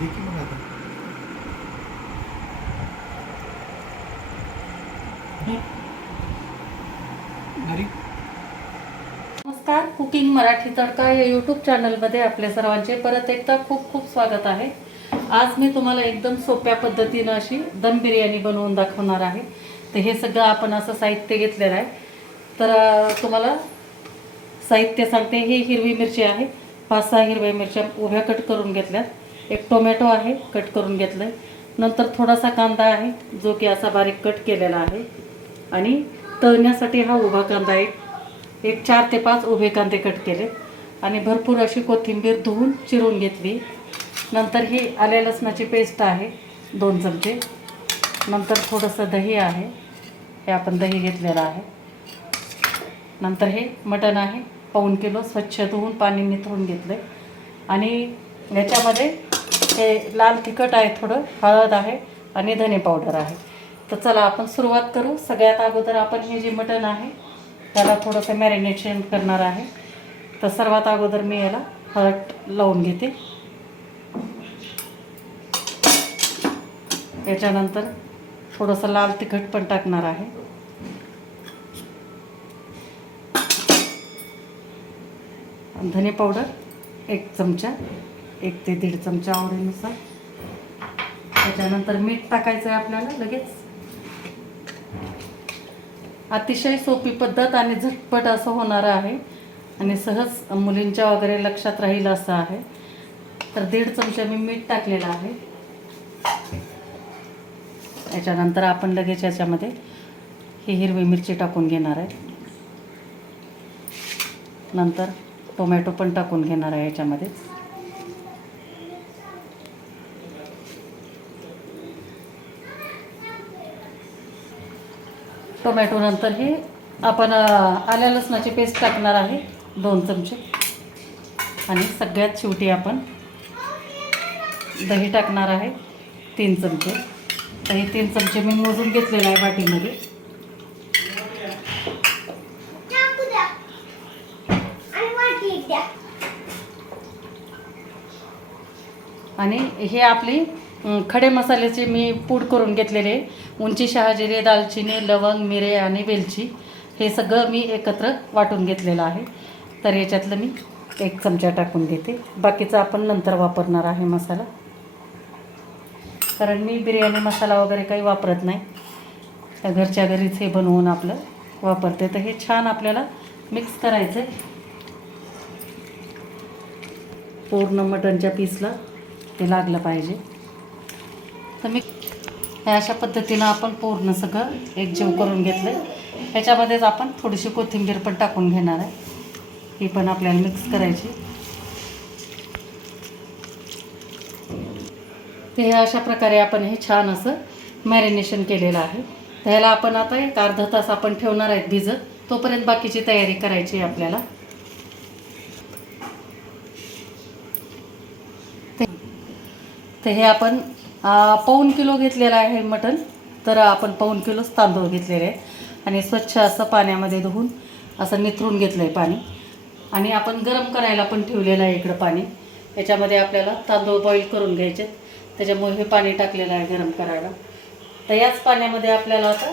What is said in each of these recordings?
ठीक आहे मग आता. घरी नमस्कार, कुकिंग मराठी तडका या यूट्यूब चॅनलमध्ये आपल्या सर्वांचे परत एकदा खूप खूप स्वागत आहे. आज मी तुम्हाला एकदम सोप्या पद्धतीनं अशी दम बिर्याणी बनवून दाखवणार आहे. तर हे सगळं आपण असं साहित्य घेतलेलं आहे. तर तुम्हाला साहित्य सांगते. ही हिरवी मिरची आहे, 5-6 हिरव्या मिरच्या उभ्या कट करून घेतल्यात. एक टोमॅटो आहे, कट करून घेतलं आहे. नंतर थोडासा कांदा आहे, जो की असा बारीक कट केलेला आहे. आणि तळण्यासाठी हा उभा कांदा आहे. एक 4 ते 5 उभे कांदे कट केले आणि भरपूर अशी कोथिंबीर धुवून चिरून घेतली. नंतर ही आल्या लसणाची पेस्ट आहे 2 चमचे. नंतर थोडंसं दही आहे, हे आपण दही घेतलेलं आहे. नंतर हे मटण आहे 1 किलो, स्वच्छ धुवून पाणी निथळून घेतलं आहे. आणि याच्यामध्ये हे लाल तिखट आहे, थोडं हळद आहे आणि धने पावडर आहे. तर चला आपण सुरुवात करू. सगळ्यात अगोदर आपण हे जे मटण आहे त्याला थोडंसं मॅरिनेशन करणार आहे. तर सर्वात अगोदर मी याला हळद लावून घेते. याच्यानंतर थोडंसं लाल तिखट पण टाकणार आहे. धने पावडर 1 चमचा, 1 ते 1.5 चमचा आवडीनुसार. त्याच्यानंतर मीठ टाकायचं आहे आपल्याला लगेच. अतिशय सोपी पद्धत आणि झटपट असं होणारं आहे आणि सहज मुलींच्या वगैरे लक्षात राहील असं आहे. तर 1.5 चमचा मी मीठ टाकलेलं आहे. याच्यानंतर आपण लगेच याच्यामध्ये ही हिरवी मिरची टाकून घेणार आहे. नंतर टोमॅटो पण टाकून घेणार आहे याच्यामध्ये. टोमॅटो नंतर हे आपण आल्या लसणाची पेस्ट टाकणार आहे 2 चमचे. आणि सगळ्यात शेवटी आपण दही टाकणार आहे 3 चमचे. तर हे 3 चमचे मी मोजून घेतलेलं आहे वाटीमध्ये. आणि हे आपली खडे मसाल्याचे मी पूड करून घेतलेले, उंची, शहाजिरे, दालचिनी, लवंग, मिरे आणि वेलची, हे सगळं मी एकत्र वाटून घेतलेलं आहे. तर याच्यातलं मी 1 चमचा टाकून देते. बाकीचं आपण नंतर वापरणार आहे मसाला, कारण मी बिर्याणी मसाला वगैरे काही वापरत नाही. त्या घरच्या घरीच हे बनवून आपलं वापरते. तर हे छान आपल्याला मिक्स करायचं आहे पूर्ण मटणच्या पीसला ते लागलं पाहिजे. तर मी हे अशा पद्धतीनं आपण पूर्ण सगळं एकजीव करून घेतलं. ह्याच्यामध्येच आपण थोडीशी कोथिंबीर पण टाकून घेणार आहे. ही पण आपल्याला मिक्स करायची. ते हे अशा प्रकारे आपण हे छान असं मॅरिनेशन केलेलं आहे. तर ह्याला आपण आता 1 अर्धा तास आपण ठेवणार आहेत भिजत. तोपर्यंत बाकीची तयारी करायची आहे आपल्याला. तर हे आपण 1.25 किलो घेतलेलं आहे मटण. तर आपण 1.25 किलोच तांदूळ घेतलेले आहे आणि स्वच्छ असं पाण्यामध्ये धुवून असं निथरून घेतलं आहे पाणी. आणि आपण गरम करायला पण ठेवलेलं आहे इकडं पाणी. याच्यामध्ये आपल्याला तांदूळ बॉईल करून घ्यायचे, त्याच्यामुळे हे पाणी टाकलेलं आहे गरम करायला. तर याच पाण्यामध्ये आपल्याला आता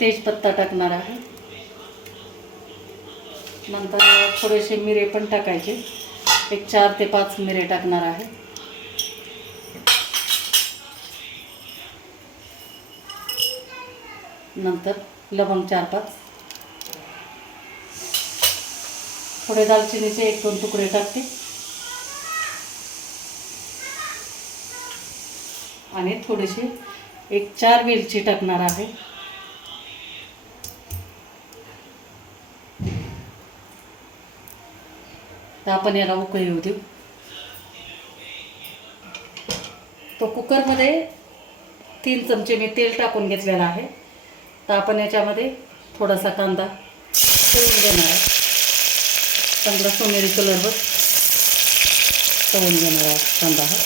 तेजपत्ता टाकणार आहे. नंतर थोडेसे मिरे पण टाकायचे, एक 4 ते 5 मिरे टाकणार आहे. नंतर लवंग 4-5, थोडे दालचिनीचे 1-2 तुकडे टाकते आणि थोडेसे 1-4 वेलची टाकणार आहे. तर आपण याला उकळी येऊ देऊ. तो कुकरमध्ये 3 चमचे मी तेल टाकून घेतलेलं आहे. तर आपण याच्यामध्ये थोडासा कांदा तळून घेणार आहे. चांगला सोनेरी कलरवर तळून घेणार आहे कांदा हा.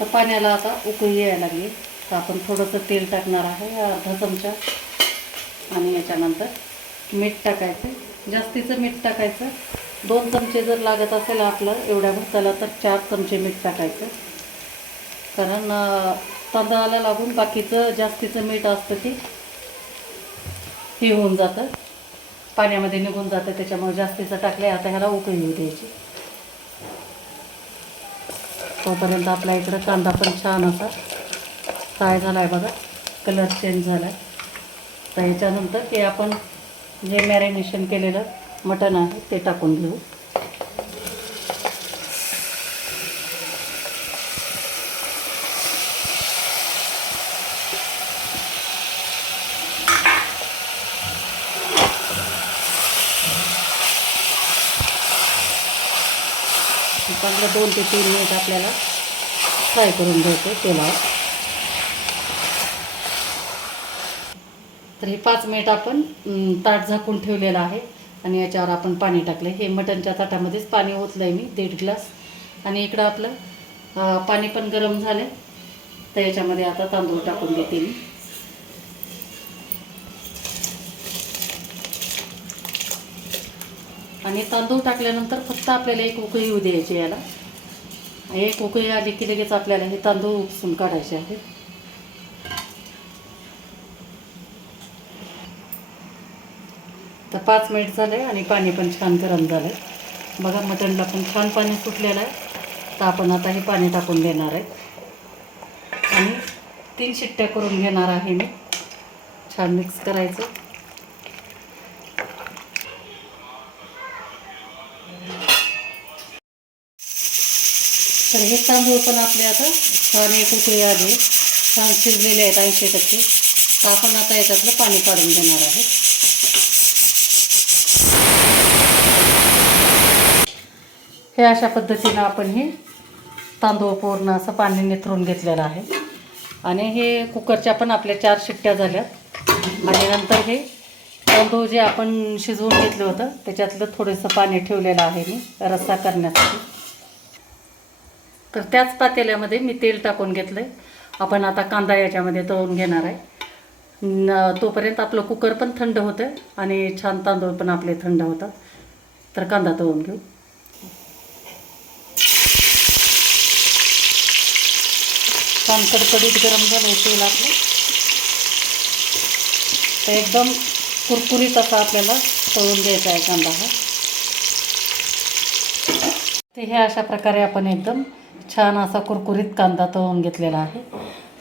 तर पाण्याला आता उकळी यायला लागली. तर आपण थोडंसं तेल टाकणार आहे, अर्धा चमचा. आणि याच्यानंतर मीठ टाकायचं, जास्तीचं मीठ टाकायचं. 2 चमचे जर लागत असेल आपलं एवढ्या भाताला तर 4 चमचे मीठ टाकायचं. कारण तांदळाला लागून बाकीचं जास्तीचं मीठ असतं की हे होऊन जातं, पाण्यामध्ये निघून जातं, त्याच्यामुळे जास्तीचं टाकले. आता ह्याला उकळी येऊ द्यायची. तोपर्यंत आपल्या इकडं कांदा पण छान असा फ्राय झाला आहे बघा, कलर चेंज झाला आहे. तर ह्याच्यानंतर ते आपण जे मॅरिनेशन केलेलं मटण आहे ते टाकून घेऊ. चांगलं 2 ते 3 मिनिट आपल्याला फ्राय करून घ्यायचं तेलावर. तर हे 5 मिनिट आपण ताट झाकून ठेवलेलं आहे आणि याच्यावर आपण पाणी टाकलं. हे मटणच्या ताटामध्येच पाणी ओतलं आहे मी 1.5 ग्लास. आणि इकडं आपलं पाणी पण गरम झालं. तर याच्यामध्ये आता तांदूळ टाकून देते मी. आणि तांदूळ टाकल्यानंतर फक्त आपल्याला एक उकळी येऊ द्यायची याला. एक उकळी आली की लगेच आपल्याला हे तांदूळ उपसून काढायचे आहेत. तर 5 मिनिट झाले आणि पाणी पण छान गरम झालं. बघा मटणला पण छान पाणी सुटलेलं आहे. तर आपण आता हे पाणी टाकून देणार आहे आणि 3 शिट्ट्या करून घेणार आहे मी. छान मिक्स करायचं. तर हे तांदूळ पण आपले आता छान एक उकळी आली, छान शिजलेले आहेत 80%. तर आपण आता याच्यातलं पाणी काढून देणार आहे. हे अशा पद्धतीनं आपण हे तांदूळ पूर्ण असं पाणी निथरून घेतलेलं आहे. आणि हे कुकरच्या पण आपल्या 4 शिट्ट्या झाल्या. आणि नंतर हे तांदूळ जे आपण शिजवून घेतलं होतं त्याच्यातलं थोडंसं पाणी ठेवलेलं आहे मी रस्सा करण्यासाठी. तर त्याच पातेल्यामध्ये मी तेल टाकून घेतलं आहे. आपण आता कांदा याच्यामध्ये तळून घेणार आहे. तोपर्यंत आपलं कुकर पण थंड होतं आणि छान तांदूळ पण आपले थंड होतात. तर कांदा तळून घेऊ. छान कडकडीत गरम झालं तेल आपलं. तर एकदम कुरकुरीत असा आपल्याला तळून घ्यायचा आहे कांदा हा. ते हे अशा प्रकारे आपण एकदम छान असा कुरकुरीत कांदा तळून घेतलेला आहे.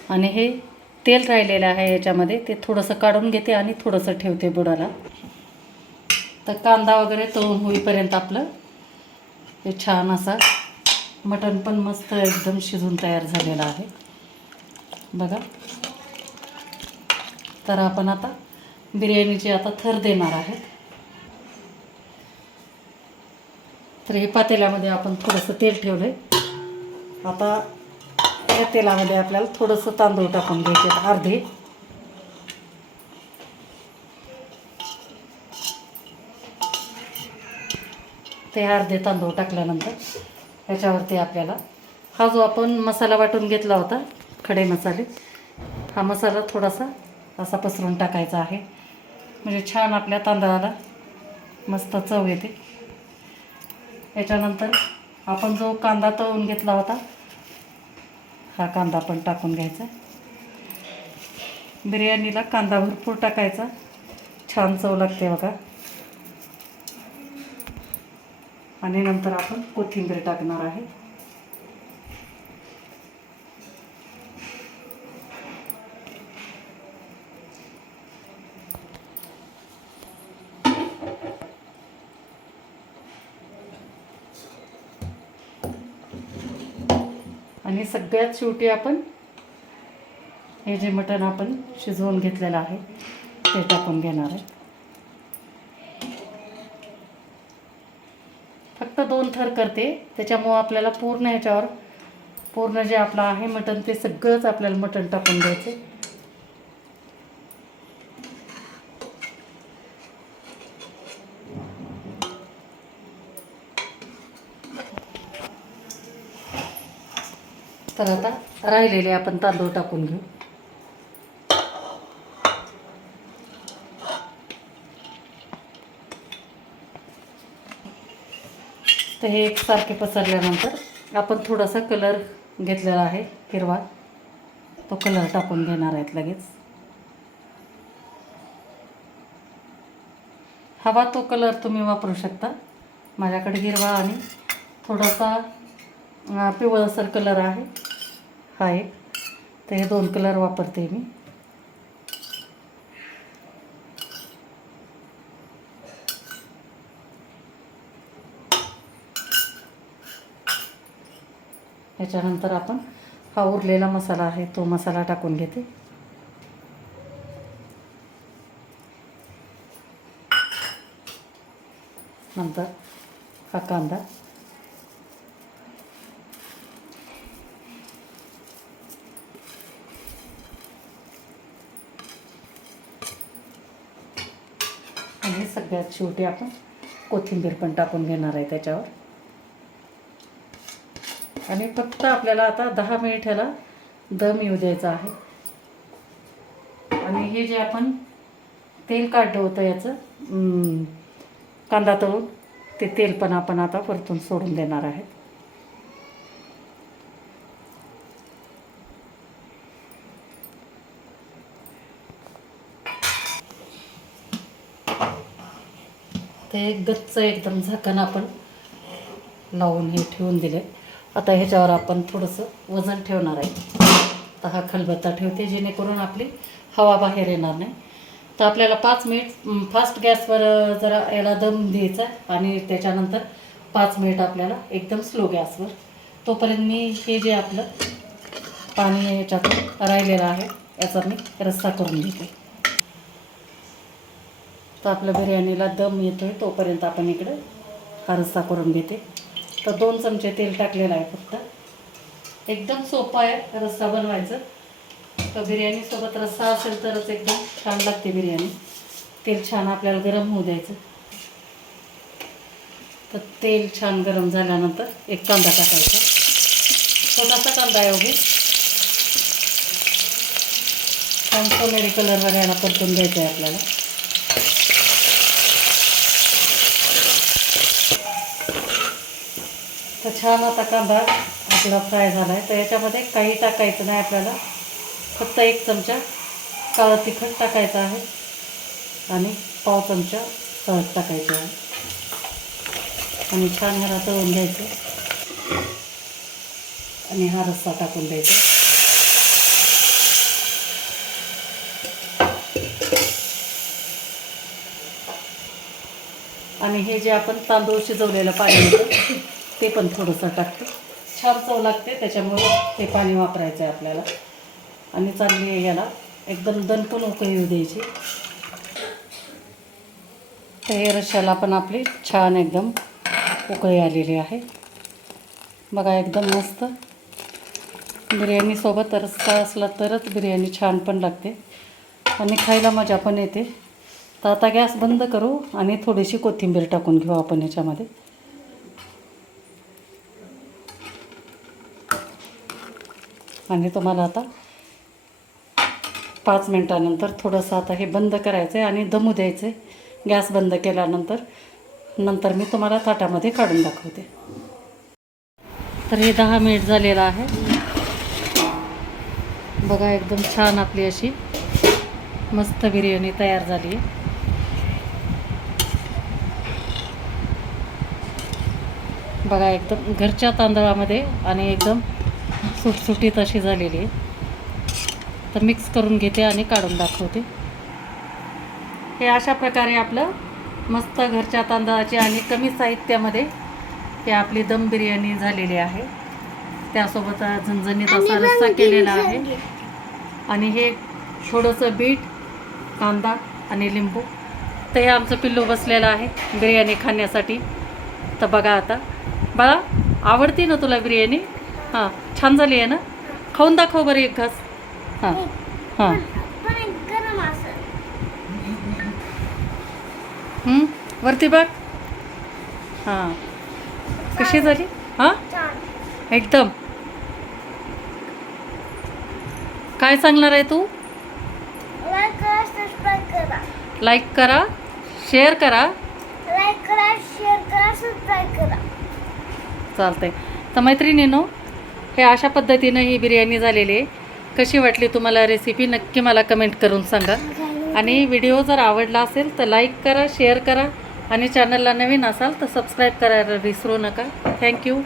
आणि हे तेल राहिलेलं आहे याच्यामध्ये ते थोडंसं काढून घेते आणि थोडंसं ठेवते बुडाला. तर कांदा वगैरे तळून होईपर्यंत आपलं हे छान असा मटण पण मस्त एकदम शिजून तयार झालेलं आहे बघा. तर आपण आता बिर्याणीचे आता थर देणार आहे. तर हे पातेल्यामध्ये आपण थोडंसं तेल ठेवलं आहे. आता या तेलामध्ये आपल्याला थोडंसं तांदूळ टाकून घ्यायचे अर्धे. ते अर्धे तांदूळ टाकल्यानंतर ह्याच्यावरती आपल्याला हा जो आपण मसाला वाटून घेतला होता खडे मसाले, हा मसाला थोडासा असा पसरून टाकायचा आहे. म्हणजे छान आपल्या तांदळाला मस्त चव येते. याच्यानंतर आपण जो कांदा तळून घेतला होता हा कांदा पण टाकून घ्यायचा. बिर्याणीला कांदा भरपूर टाकायचा, छान चव लागते बघा. आणि नंतर आपण कोथिंबीर टाकणार आहे. आणि सगळ्यात शेवटी आपण हे जे मटण आपण शिजवून घेतलेलं आहे ते टाकून घेणार आहे. फक्त 2 थर करते त्याच्यामुळं आपल्याला पूर्ण ह्याच्यावर पूर्ण जे आपलं आहे मटण ते सगळंच आपल्याला मटण टाकून द्यायचं. तर आता राहिलेले आपण तांदूळ टाकून घेऊ. तर हे एकसारखे पसरल्यानंतर आपण थोडासा कलर घेतलेला आहे हिरवा, तो कलर टाकून घेणार आहेत लगेच. हवा तो कलर तुम्ही वापरू शकता. माझ्याकडे हिरवा आणि थोडासा पिवळसर कलर आहे हा एक, तर हे 2 कलर वापरते मी. याच्यानंतर आपण हा उरलेला मसाला आहे तो मसाला टाकून घेते. नंतर हा कांदा, आणि सगळ्यात शेवटी आपण कोथिंबीर पण टाकून घेणार आहे त्याच्यावर. आणि फक्त आपल्याला आता 10 मिनिट ह्याला दम येऊ द्यायचा आहे. आणि हे जे आपण तेल काढलं होतं याचं कांदा तळून, ते तेल पण आपण आता परतून सोडून देणार आहे. ते गच्च एकदम झाकण आपण लावून हे ठेवून दिले. आता ह्याच्यावर आपण थोडंसं वजन ठेवणार आहे. आता हा खलबत्ता ठेवते जेणेकरून आपली हवा बाहेर येणार नाही. तर आपल्याला 5 मिनिट फास्ट गॅसवर जरा याला दम द्यायचा आणि त्याच्यानंतर 5 मिनिट आपल्याला एकदम स्लो गॅसवर. तोपर्यंत मी हे जे आपलं पाणी याच्यातून राहिलेलं आहे याचा मी रस्सा करून घेते. तर आपल्या बिर्याणीला दम येतोय तोपर्यंत आपण इकडे हा रस्सा करून घेते. तर 2 चमचे तेल टाकलेलं आहे फक्त. एकदम सोपं आहे रस्सा बनवायचं. तर बिर्याणीसोबत रस्सा असेल तरच एकदम छान लागते बिर्याणी. तेल छान आपल्याला गरम होऊ द्यायचं. तर तेल छान गरम झाल्यानंतर एक कांदा टाकायचा. छोटासा कांदा आहे वगैरे छान सोनेरी कलर वगैरे परतून द्यायचा आहे आपल्याला. तर छान आता कांदा आपला फ्राय झाला आहे. तर याच्यामध्ये काही टाकायचं नाही आपल्याला. फक्त 1 चमचा काळं तिखट टाकायचं आहे आणि पाव चमचा हळद टाकायचं आहे आणि छान ह्याला तळून घ्यायचं आणि हा रस्सा टाकून द्यायचा. आणि हे जे आपण तांदूळ शिजवलेलं पाणी होतं ते पण थोडंसं टाकते. छान चव लागते त्याच्यामुळे ते पाणी वापरायचं आहे आपल्याला. आणि चांगली याला एकदम दणकून उकळी येऊ द्यायची. तर हे रश्श्याला पण आपली छान एकदम उकळी आलेली आहे बघा. एकदम मस्त. बिर्याणीसोबत रस्सा असला तरच बिर्याणी छान पण लागते आणि खायला मजा पण येते. तर आता गॅस बंद करू आणि थोडीशी कोथिंबीर टाकून घेऊ आपण ह्याच्यामध्ये. आणि तुम्हाला आता 5 मिनटानंतर थोडंसं आता हे बंद करायचं आहे आणि दमू द्यायचं आहे. गॅस बंद केल्यानंतर मी तुम्हाला ताटामध्ये काढून दाखवते. तर हे 10 मिनिट झालेलं आहे बघा. एकदम छान आपली अशी मस्त बिर्याणी तयार झाली आहे. बघा एकदम घरच्या तांदळामध्ये आणि एकदम सुटसुटीत अशी झालेली आहे. तर मिक्स करून घेते आणि काढून दाखवते. हे अशा प्रकारे आपलं मस्त घरच्या तांदळाची आणि कमी साहित्यामध्ये हे आपली दम बिर्याणी झालेली आहे. त्यासोबत झणझणीत असा रस्सा केलेला आहे आणि हे थोडंसं बीट, कांदा आणि लिंबू. तर हे आमचं पिल्लू बसलेलं आहे बिर्याणी खाण्यासाठी. तर बघा आता बाळा, आवडते ना तुला बिर्याणी? हां, छान झाली आहे ना? खाऊन दाखव बरं एक घास. हां हां. वरती बघ. हां, कशी झाली? हां, एकदम. काय सांगणार आहे तू? लाईक करा, शेअर करा. सबस्क्राईब करा. चालतंय. तर मैत्रिणींनो, हे अशा पद्धतीनं ही बिर्याणी झालेली आहे. कशी वाटली तुम्हाला रेसिपी नक्की मला कमेंट करून सांगा. आणि व्हिडिओ जर आवडला असेल तर लाईक करा, शेअर करा आणि चॅनलला नवीन असाल तर सबस्क्राईब करायला विसरू नका. थँक्यू.